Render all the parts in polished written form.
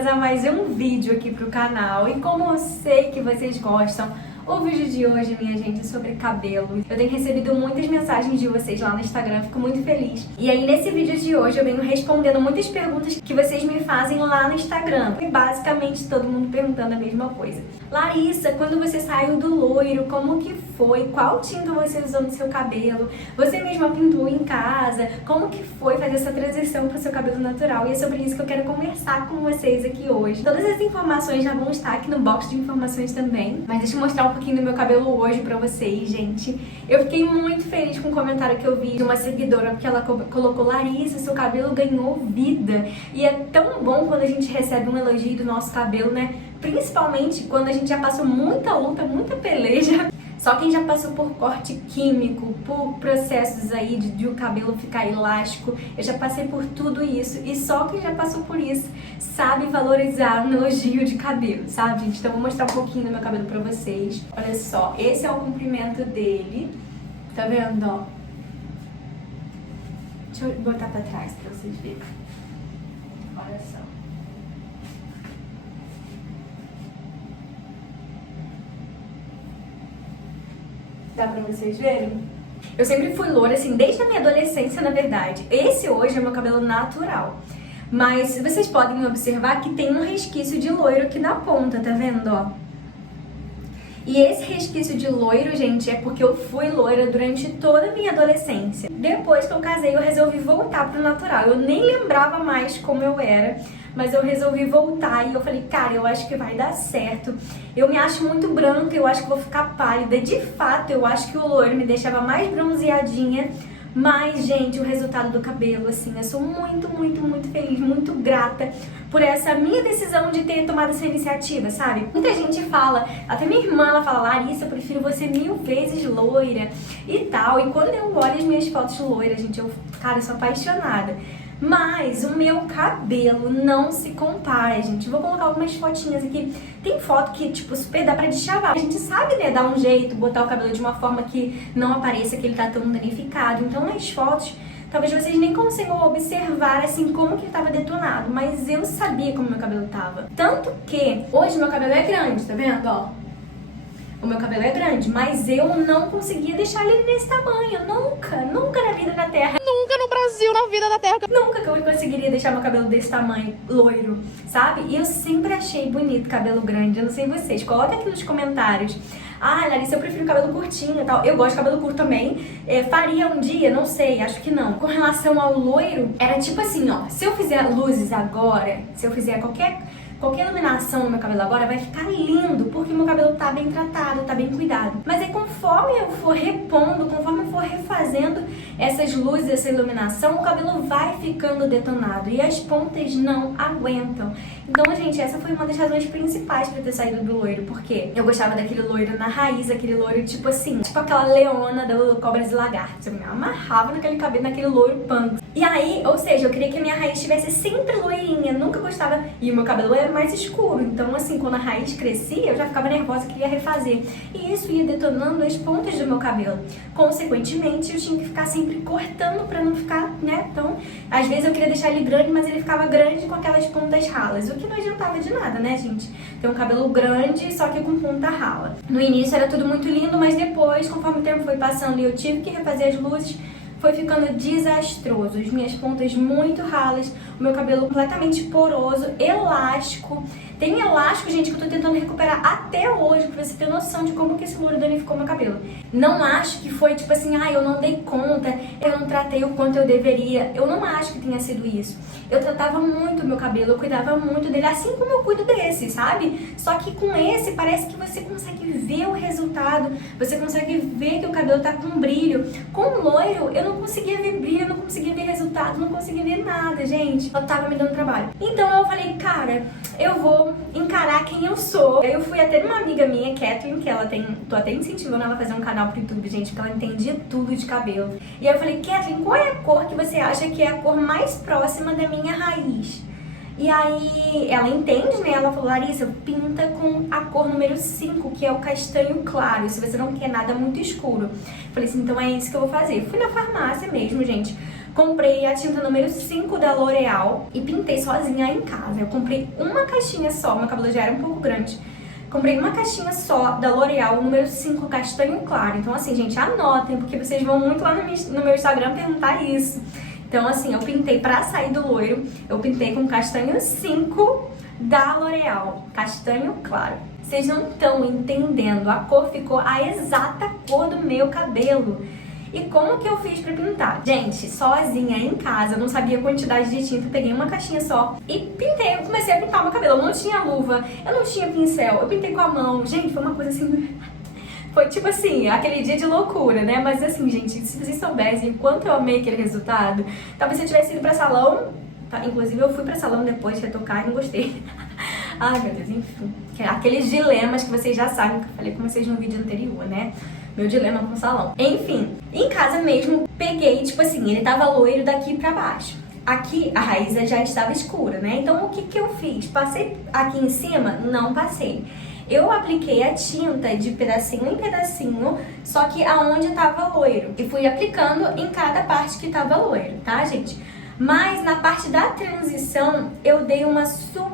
bem-vindas a mais um vídeo aqui pro canal. E como eu sei que vocês gostam, o vídeo de hoje, minha gente, é sobre cabelo. Eu tenho recebido muitas mensagens de vocês lá no Instagram, fico muito feliz. E aí, nesse vídeo de hoje, eu venho respondendo muitas perguntas que vocês me fazem lá no Instagram. E basicamente, todo mundo perguntando a mesma coisa. Larissa, quando você saiu do loiro, como que foi? Qual tinta você usou no seu cabelo? Você mesma pintou em casa? Como que foi fazer essa transição pro seu cabelo natural? E é sobre isso que eu quero conversar com vocês aqui hoje. Todas as informações já vão estar aqui no box de informações também. Mas deixa eu mostrar um pouquinho do meu cabelo hoje pra vocês, gente. Eu fiquei muito feliz com o comentário que eu vi de uma seguidora, porque ela colocou: Larissa, seu cabelo ganhou vida. E é tão bom quando a gente recebe um elogio do nosso cabelo, né? Principalmente quando a gente já passou muita luta, muita peleja. Só quem já passou por corte químico, por processos aí de o cabelo ficar elástico, eu já passei por tudo isso. E só quem já passou por isso sabe valorizar um elogio de cabelo, sabe, gente? Então eu vou mostrar um pouquinho do meu cabelo pra vocês. Olha só, esse é o comprimento dele. Tá vendo, ó? Deixa eu botar pra trás pra vocês verem. Olha só. Dá pra vocês verem? Eu sempre fui loura, assim, desde a minha adolescência, na verdade. Esse hoje é meu cabelo natural. Mas vocês podem observar que tem um resquício de loiro aqui na ponta, tá vendo, ó? E esse resquício de loiro, gente, é porque eu fui loira durante toda a minha adolescência. Depois que eu casei, eu resolvi voltar pro natural. Eu nem lembrava mais como eu era, mas eu resolvi voltar e eu falei, cara, eu acho que vai dar certo. Eu me acho muito branca, eu acho que vou ficar pálida. De fato, eu acho que o loiro me deixava mais bronzeadinha. Mas, gente, o resultado do cabelo, assim, eu sou muito, muito, muito feliz, muito grata por essa minha decisão de ter tomado essa iniciativa, sabe? Muita gente fala, até minha irmã, ela fala: Larissa, eu prefiro você 1000 vezes loira e tal. E quando eu olho as minhas fotos loiras, gente, cara, eu sou apaixonada. Mas o meu cabelo não se compara, gente. Vou colocar algumas fotinhas aqui. Tem foto que, tipo, super dá pra deschavar. A gente sabe, né, dar um jeito, botar o cabelo de uma forma que não apareça que ele tá tão danificado. Então, nas fotos, talvez vocês nem consigam observar, assim, como que ele tava detonado. Mas eu sabia como meu cabelo tava. Tanto que hoje meu cabelo é grande, tá vendo, ó? O meu cabelo é grande, mas eu não conseguia deixar ele nesse tamanho. Nunca na vida da Terra. Nunca no Brasil, na vida da Terra. Nunca que eu conseguiria deixar meu cabelo desse tamanho, loiro, sabe? E eu sempre achei bonito cabelo grande. Eu não sei vocês. Coloca aqui nos comentários. Ah, Larissa, eu prefiro cabelo curtinho e tal. Eu gosto de cabelo curto também. Faria um dia? Não sei, acho que não. Com relação ao loiro, era tipo assim, ó. Se eu fizer luzes agora, se eu fizer qualquer iluminação no meu cabelo agora, vai ficar lindo, porque meu cabelo tá bem tratado, tá bem cuidado. Mas aí conforme eu for repondo, conforme eu for refazendo essas luzes, essa iluminação, o cabelo vai ficando detonado e as pontas não aguentam. Então, gente, essa foi uma das razões principais pra ter saído do loiro, porque eu gostava daquele loiro na raiz, aquele loiro tipo assim, tipo aquela leona do Cobras e Lagartos. Eu me amarrava naquele cabelo, naquele loiro punk. E aí, ou seja, eu queria que a minha raiz estivesse sempre loirinha, nunca gostava. E o meu cabelo era mais escuro, então assim, quando a raiz crescia, eu já ficava nervosa, queria refazer. E isso ia detonando as pontas do meu cabelo. Consequentemente, eu tinha que ficar sempre cortando pra não ficar, né? Então, às vezes eu queria deixar ele grande, mas ele ficava grande com aquelas pontas ralas, o que não adiantava de nada, né, gente? Ter um cabelo grande, só que com ponta rala. No início era tudo muito lindo, mas depois, conforme o tempo foi passando e eu tive que refazer as luzes, foi ficando desastroso. As minhas pontas muito ralas, o meu cabelo completamente poroso, elástico. Tem elástico, gente, que eu tô tentando recuperar até hoje, pra você ter noção de como que esse loiro danificou meu cabelo. Não acho que foi tipo assim, eu não dei conta, eu não tratei o quanto eu deveria. Eu não acho que tenha sido isso. Eu tratava muito o meu cabelo, eu cuidava muito dele, assim como eu cuido desse, sabe? Só que com esse, parece que você consegue ver o resultado, você consegue ver que o cabelo tá com brilho. Com o loiro, eu não conseguia ver brilho, eu não conseguia ver resultado, não conseguia ver nada, gente. Eu tava me dando trabalho. Então eu falei, cara, eu vou encarar quem eu sou. Eu fui até uma amiga minha, Kathleen, que ela tem... Tô até incentivando ela a fazer um canal pro YouTube, gente, porque ela entendia tudo de cabelo. E aí eu falei, Kathleen, qual é a cor que você acha que é a cor mais próxima da minha raiz? E aí ela entende, né? Ela falou, Larissa, pinta com a cor número 5, que é o castanho claro, se você não quer nada muito escuro. Eu falei assim, então é isso que eu vou fazer. Fui na farmácia mesmo, gente. comprei a tinta número 5 da L'Oréal e pintei sozinha em casa. Eu comprei uma caixinha só, meu cabelo já era um pouco grande. Comprei uma caixinha só da L'Oréal, número 5, castanho claro. Então assim, gente, anotem, porque vocês vão muito lá no meu Instagram perguntar isso. Então assim, eu pintei pra sair do loiro, eu pintei com castanho 5 da L'Oréal, castanho claro. Vocês não estão entendendo, a cor ficou a exata cor do meu cabelo. E como que eu fiz pra pintar? Gente, sozinha em casa, eu não sabia a quantidade de tinta, peguei uma caixinha só e pintei, eu comecei a pintar o meu cabelo. Eu não tinha luva, eu não tinha pincel, eu pintei com a mão. Gente, foi uma coisa assim... Foi tipo assim, aquele dia de loucura, né? Mas assim, gente, se vocês soubessem o quanto eu amei aquele resultado, talvez se eu tivesse ido pra salão, tá? Inclusive eu fui pra salão depois retocar e não gostei. Ai, meu Deus, enfim. Aqueles dilemas que vocês já sabem, que eu falei com vocês no vídeo anterior, né? Meu dilema com o salão. Enfim, em casa mesmo, peguei, tipo assim, ele tava loiro daqui pra baixo. Aqui, a raiz já estava escura, né? Então, o que que eu fiz? Passei aqui em cima? Não passei. Eu apliquei a tinta de pedacinho em pedacinho, só que aonde tava loiro. E fui aplicando em cada parte que tava loiro, tá, gente? Mas na parte da transição, eu dei uma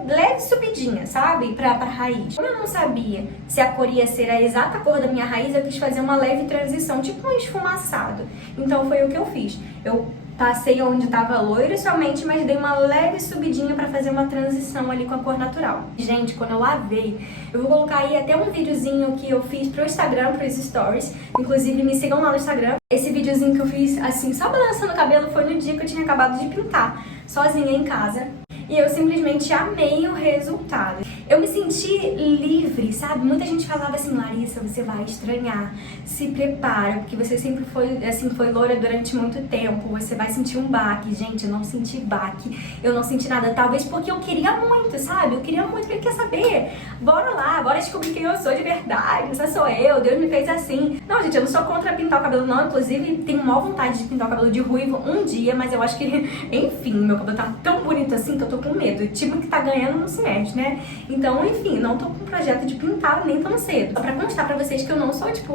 leve subidinha, sabe? Pra raiz. Como eu não sabia se a cor ia ser a exata cor da minha raiz, eu quis fazer uma leve transição, tipo um esfumaçado. Então foi o que eu fiz. Eu passei onde tava loiro somente, mas dei uma leve subidinha pra fazer uma transição ali com a cor natural. Gente, quando eu lavei, eu vou colocar aí até um videozinho que eu fiz pro Instagram, pros stories. Inclusive, me sigam lá no Instagram. Esse videozinho que eu fiz, assim, só balançando o cabelo, foi no dia que eu tinha acabado de pintar, sozinha em casa. E eu simplesmente amei o resultado. Eu me senti livre, sabe? Muita gente falava assim, Larissa, você vai estranhar, se prepara, porque você sempre foi, assim, foi loura durante muito tempo, você vai sentir um baque. Gente, eu não senti baque, eu não senti nada, talvez porque eu queria muito, sabe? Eu queria muito, ele quer saber, bora lá, bora descobrir quem eu sou de verdade, essa sou eu, Deus me fez assim. Não, gente, eu não sou contra pintar o cabelo não, inclusive tenho maior vontade de pintar o cabelo de ruivo um dia, mas eu acho que, enfim, meu cabelo tá tão bonito assim que eu tô com medo. Tipo que tá ganhando não se mexe, né? Então, enfim, não tô com projeto de pintar nem tão cedo. Só pra constar pra vocês que eu não sou tipo,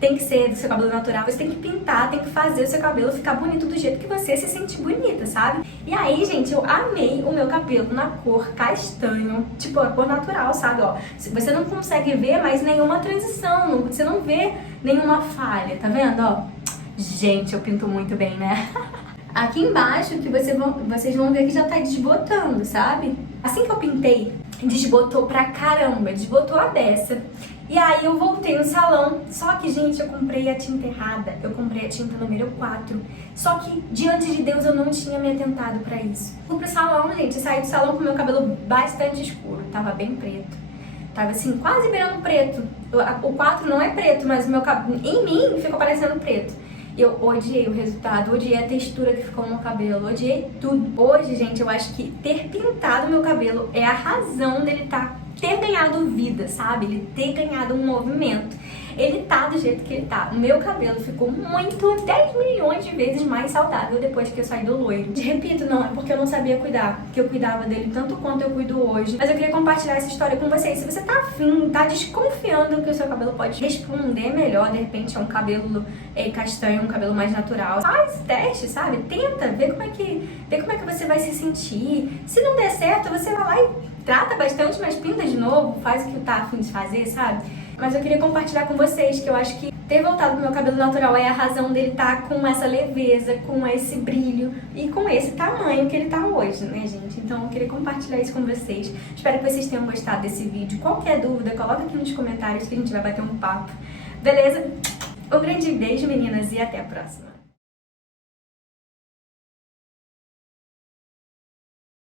tem que ser do seu cabelo natural. Você tem que pintar, tem que fazer o seu cabelo ficar bonito do jeito que você se sente bonita, sabe? E aí, gente, eu amei o meu cabelo na cor castanho, tipo a cor natural, sabe? Ó, você não consegue ver mais nenhuma transição, você não vê nenhuma falha, tá vendo? Ó, gente, eu pinto muito bem, né? Aqui embaixo, que vocês vão ver que já tá desbotando, sabe? Assim que eu pintei, desbotou pra caramba, desbotou a beça. E aí eu voltei no salão, só que, gente, eu comprei a tinta errada. Eu comprei a tinta número 4. Só que, diante de Deus, eu não tinha me atentado pra isso. Fui pro salão, gente, saí do salão com meu cabelo bastante escuro, tava bem preto. Tava assim, quase beirando preto. O 4 não é preto, mas o meu cabelo, em mim, ficou parecendo preto. Eu odiei o resultado, odiei a textura que ficou no cabelo, odiei tudo. Hoje, gente, eu acho que ter pintado meu cabelo é a razão dele ter ganhado vida, sabe? Ele ter ganhado um movimento. Ele tá do jeito que ele tá. O meu cabelo ficou muito, 10 milhões de vezes mais saudável depois que eu saí do loiro. Repito, não é porque eu não sabia cuidar, que eu cuidava dele tanto quanto eu cuido hoje. Mas eu queria compartilhar essa história com vocês. Se você tá afim, tá desconfiando que o seu cabelo pode responder melhor, de repente é um cabelo castanho, um cabelo mais natural, faz teste, sabe? Tenta, vê como é que você vai se sentir. Se não der certo, você vai lá e trata bastante, mas pinta de novo, faz o que tá afim de fazer, sabe? Mas eu queria compartilhar com vocês que eu acho que ter voltado pro meu cabelo natural é a razão dele estar com essa leveza, com esse brilho e com esse tamanho que ele tá hoje, né, gente? Então eu queria compartilhar isso com vocês. Espero que vocês tenham gostado desse vídeo. Qualquer dúvida, coloca aqui nos comentários que a gente vai bater um papo. Beleza? Um grande beijo, meninas, e até a próxima.